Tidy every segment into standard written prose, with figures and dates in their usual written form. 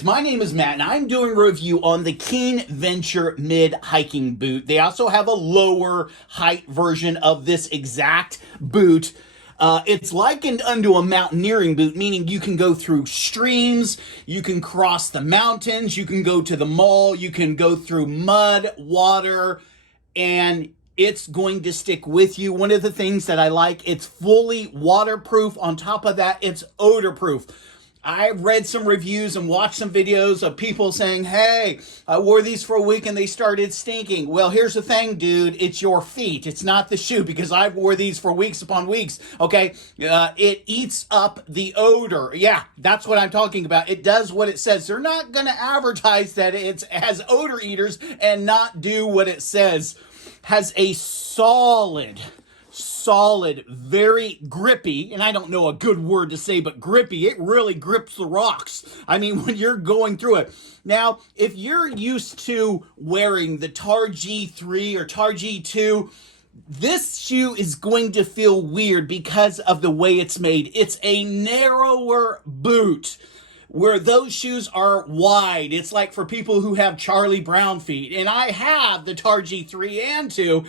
My name is Matt, and I'm doing a review on the Keen Venture Mid Hiking Boot. They also have a lower height version of this exact boot. It's likened unto a mountaineering boot, meaning you can go through streams, you can cross the mountains, you can go to the mall, you can go through mud, water, and it's going to stick with you. One of the things that I like, it's fully waterproof. On top of that, it's odor-proof. I've read some reviews and watched some videos of people saying, hey, I wore these for a week and they started stinking. Well, here's the thing, dude. It's your feet. It's not the shoe, because I've wore these for weeks upon weeks, okay? It eats up the odor. Yeah, that's what I'm talking about. It does what it says. They're not going to advertise that it has odor eaters and not do what it says. Has a solid, very grippy, and I don't know a good word to say, but grippy. It really grips the rocks. I mean, when you're going through it. Now, if you're used to wearing the Tar G3 or Tar G2, this shoe is going to feel weird because of the way it's made. It's a narrower boot, where those shoes are wide. It's like for people who have Charlie Brown feet. And I have the Tar G3 and 2,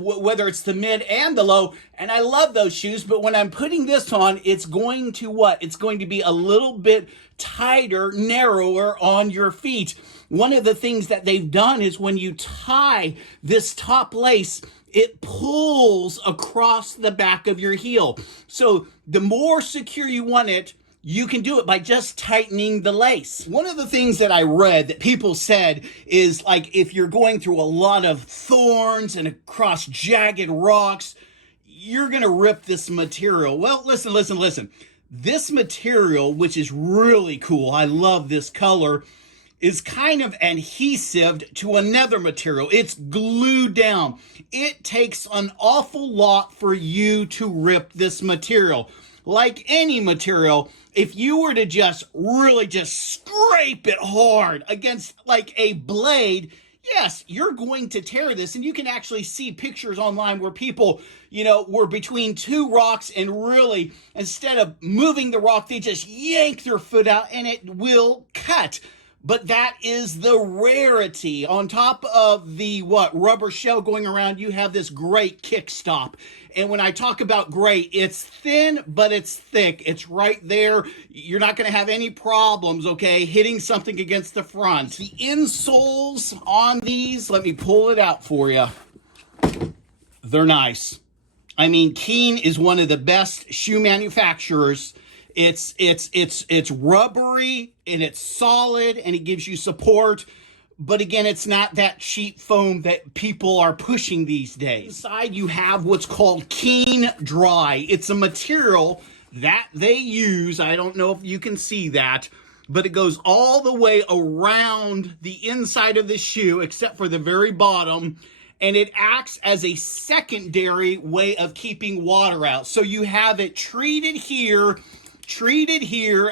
whether it's the mid and the low, and I love those shoes. But when I'm putting this on, it's going to what? It's going to be a little bit tighter, narrower on your feet. One of the things that they've done is when you tie this top lace, it pulls across the back of your heel. So the more secure you want it, you can do it by just tightening the lace. One of the things that I read that people said is, like, if you're going through a lot of thorns and across jagged rocks, you're gonna rip this material. Well, listen. This material, which is really cool, I love this color, is kind of adhesive to another material. It's glued down. It takes an awful lot for you to rip this material. Like any material, if you were to just really scrape it hard against like a blade, yes, you're going to tear this. And you can actually see pictures online where people, were between two rocks and really, instead of moving the rock, they just yank their foot out and it will cut. But that is the rarity. On top of the rubber shell going around, you have this great kickstop. And when I talk about great, it's thin, but it's thick. It's right there. You're not going to have any problems, okay, hitting something against the front. The insoles on these, let me pull it out for you. They're nice. I mean, Keen is one of the best shoe manufacturers. It's rubbery and it's solid and it gives you support. But again, it's not that cheap foam that people are pushing these days. Inside, you have what's called Keen Dry. It's a material that they use. I don't know if you can see that, but it goes all the way around the inside of the shoe, except for the very bottom. And it acts as a secondary way of keeping water out. So you have it treated here,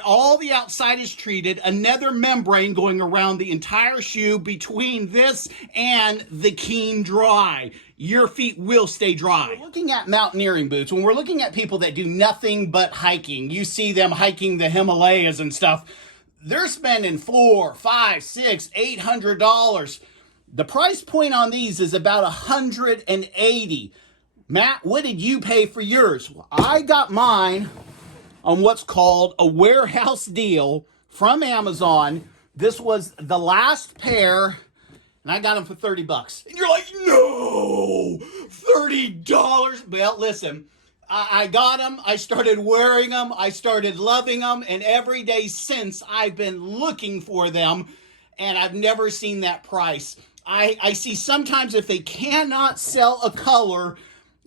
all the outside is treated, another membrane going around the entire shoe between this and the Keen Dry. Your feet will stay dry. We're looking at mountaineering boots. When we're looking at people that do nothing but hiking, you see them hiking the Himalayas and stuff, they're spending $400, $500, $600, $800. The price point on these is about $180. Matt, what did you pay for yours? Well, I got mine on what's called a warehouse deal from Amazon. This was the last pair, and I got them for $30. And you're like, no, $30. Well, listen, I got them, I started wearing them, I started loving them, and every day since I've been looking for them, and I've never seen that price. I see sometimes if they cannot sell a color,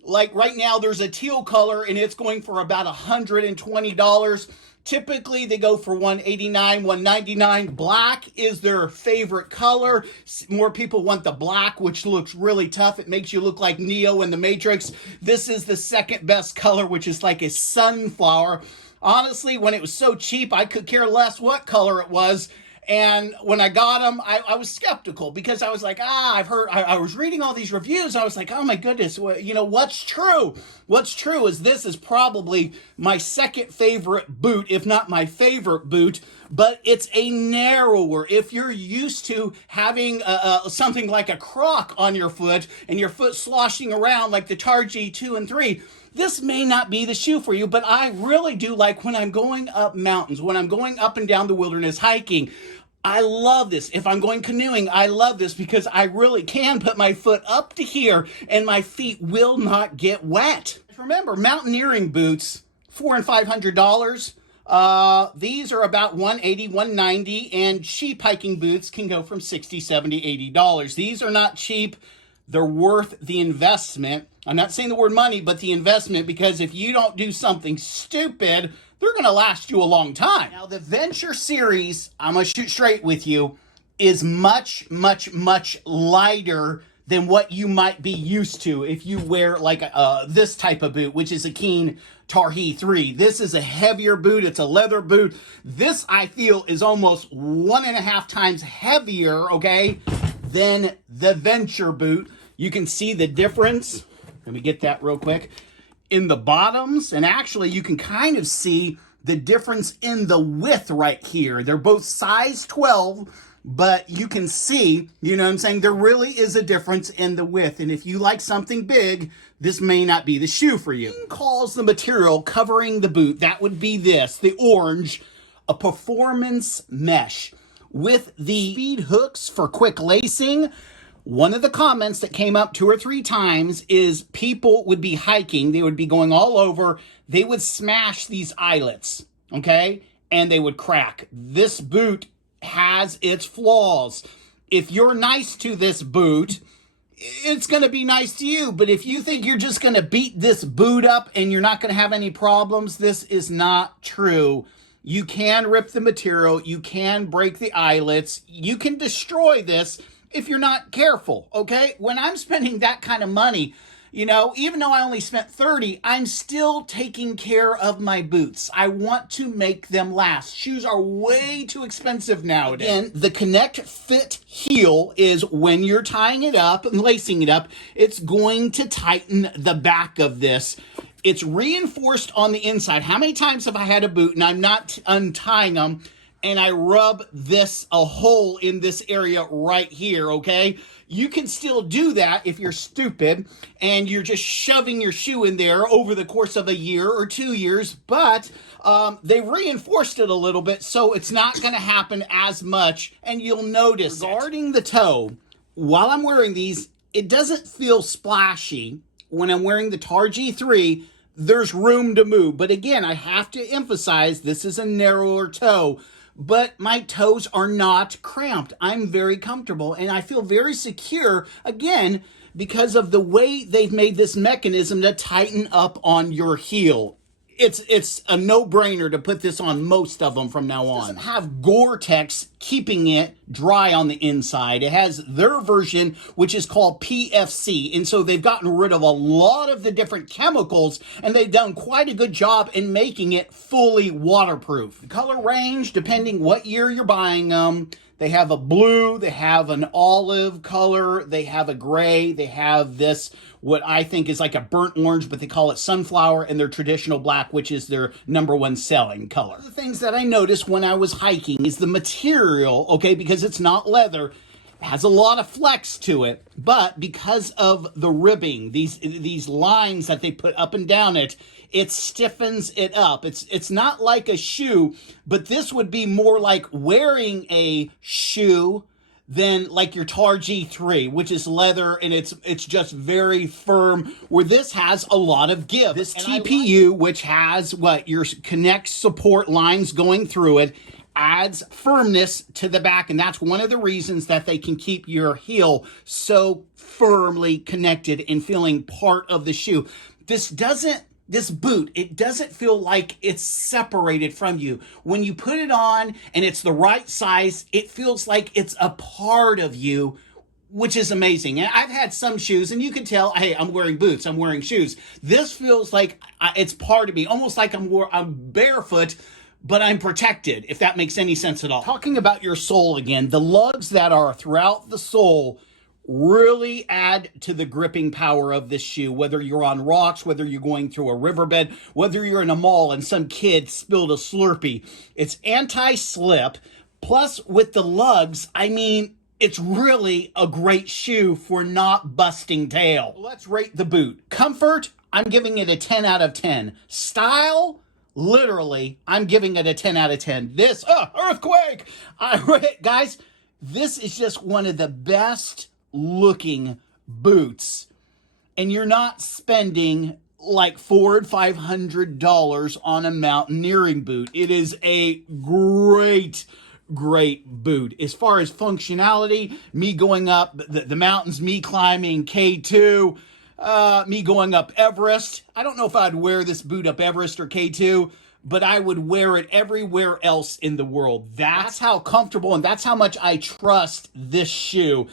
like right now, there's a teal color and it's going for about $120. Typically, they go for $189, $199. Black is their favorite color. More people want the black, which looks really tough. It makes you look like Neo in the Matrix. This is the second best color, which is like a sunflower. Honestly, when it was so cheap, I could care less what color it was. And when I got them, I was skeptical because I was like, I was reading all these reviews. I was like, oh my goodness, what's true? What's true is this is probably my second favorite boot, if not my favorite boot, but it's a narrower. If you're used to having something like a croc on your foot and your foot sloshing around like the Tarji 2 and 3, this may not be the shoe for you, but I really do like when I'm going up mountains, when I'm going up and down the wilderness hiking. I love this. If I'm going canoeing, I love this because I really can put my foot up to here and my feet will not get wet. Remember, mountaineering boots, $400 and $500. These are about $180, $190, and cheap hiking boots can go from $60, $70, $80. These are not cheap. They're worth the investment. I'm not saying the word money, but the investment, because if you don't do something stupid, they're going to last you a long time. Now, the Venture series, I'm going to shoot straight with you, is much, much, much lighter than what you might be used to if you wear like this type of boot, which is a Keen Tarhi 3. This is a heavier boot. It's a leather boot. This, I feel, is almost 1.5 times heavier, okay, than the Venture boot. You can see the difference. Let me get that real quick. In the bottoms, and actually you can kind of see the difference in the width right here. They're both size 12, but you can see, you know what I'm saying, there really is a difference in the width. And if you like something big, this may not be the shoe for you. Keen calls the material covering the boot, that would be this, the orange, a performance mesh with the speed hooks for quick lacing. One of the comments that came up 2 or 3 times is people would be hiking, they would be going all over, they would smash these eyelets, okay? And they would crack. This boot has its flaws. If you're nice to this boot, it's going to be nice to you. But if you think you're just going to beat this boot up and you're not going to have any problems, this is not true. You can rip the material, you can break the eyelets, you can destroy this if you're not careful, okay? When I'm spending that kind of money, you know, even though I only spent $30, I'm still taking care of my boots. I want to make them last. Shoes are way too expensive nowadays. Again, the Connect Fit heel is when you're tying it up and lacing it up, it's going to tighten the back of this. It's reinforced on the inside. How many times have I had a boot and I'm not untying them and I rub a hole in this area right here, okay? You can still do that if you're stupid and you're just shoving your shoe in there over the course of a year or 2 years, but they reinforced it a little bit, so it's not going to happen as much, and you'll notice. Regarding the toe, while I'm wearing these, it doesn't feel splashy. When I'm wearing the Tarji 3, there's room to move. But again, I have to emphasize this is a narrower toe. But my toes are not cramped. I'm very comfortable and I feel very secure, again, because of the way they've made this mechanism to tighten up on your heel. It's a no-brainer to put this on most of them from now on. It doesn't have Gore-Tex keeping it dry on the inside. It has their version, which is called PFC. And so they've gotten rid of a lot of the different chemicals, and they've done quite a good job in making it fully waterproof. The color range, depending what year you're buying them, they have a blue, they have an olive color, they have a gray, they have this, what I think is like a burnt orange, but they call it sunflower, and their traditional black, which is their #1 selling color. One of the things that I noticed when I was hiking is the material, okay, because it's not leather, has a lot of flex to it, but because of the ribbing, these lines that they put up and down it stiffens it up. It's not like a shoe, but this would be more like wearing a shoe than like your Tarji 3, which is leather and it's just very firm, where this has a lot of give. This TPU, which has your Connect support lines going through it, adds firmness to the back, and that's one of the reasons that they can keep your heel so firmly connected and feeling part of the shoe. This boot, it doesn't feel like it's separated from you. When you put it on and it's the right size, it feels like it's a part of you, which is amazing. And I've had some shoes, and you can tell, hey, I'm wearing boots, I'm wearing shoes. This feels like it's part of me, almost like I'm barefoot, but I'm protected, if that makes any sense at all. Talking about your sole again, the lugs that are throughout the sole really add to the gripping power of this shoe, whether you're on rocks, whether you're going through a riverbed, whether you're in a mall and some kid spilled a Slurpee. It's anti-slip. Plus, with the lugs, I mean, it's really a great shoe for not busting tail. Let's rate the boot. Comfort, I'm giving it a 10 out of 10. Style, literally, I'm giving it a 10 out of 10. This, earthquake! Guys, this is just one of the best looking boots. And you're not spending like $400 and $500 on a mountaineering boot. It is a great boot. As far as functionality, me going up the mountains, me climbing K2, me going up Everest. I don't know if I'd wear this boot up Everest or K2, but I would wear it everywhere else in the world. That's how comfortable and that's how much I trust this shoe.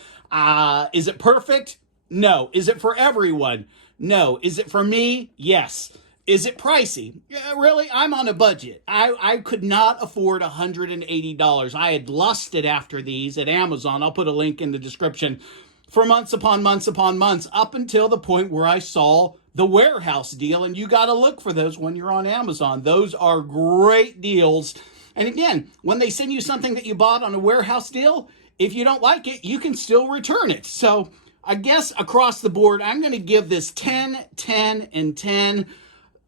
Is it perfect? No. Is it for everyone? No. Is it for me? Yes. Is it pricey? Yeah, really? I'm on a budget. I could not afford $180. I had lusted after these at Amazon. I'll put a link in the description for months upon months upon months, up until the point where I saw the warehouse deal, and you got to look for those when you're on Amazon. Those are great deals. And again, when they send you something that you bought on a warehouse deal, if you don't like it, you can still return it. So I guess across the board, I'm going to give this 10, 10, and 10.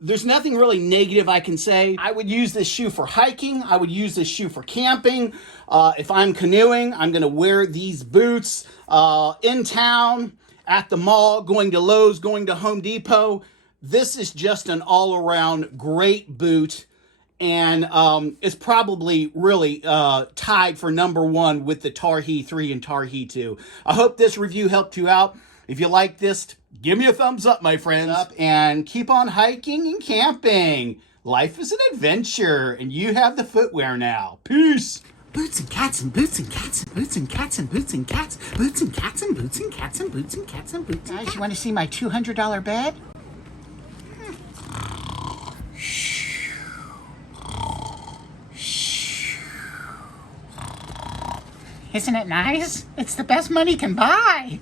There's nothing really negative I can say. I would use this shoe for hiking. I would use this shoe for camping. If I'm canoeing, I'm going to wear these boots in town, at the mall, going to Lowe's, going to Home Depot. This is just an all-around great boot. And it's probably really tied for #1 with the Targhee 3 and Targhee 2. I hope this review helped you out. If you like this, give me a thumbs up, my friends. And keep on hiking and camping. Life is an adventure, and you have the footwear now. Peace. Boots and cats and boots and cats and boots and cats and boots and cats. Boots and cats and boots and cats and boots and cats and boots. Guys, you want to see my $200 bed? Isn't it nice? It's the best money can buy.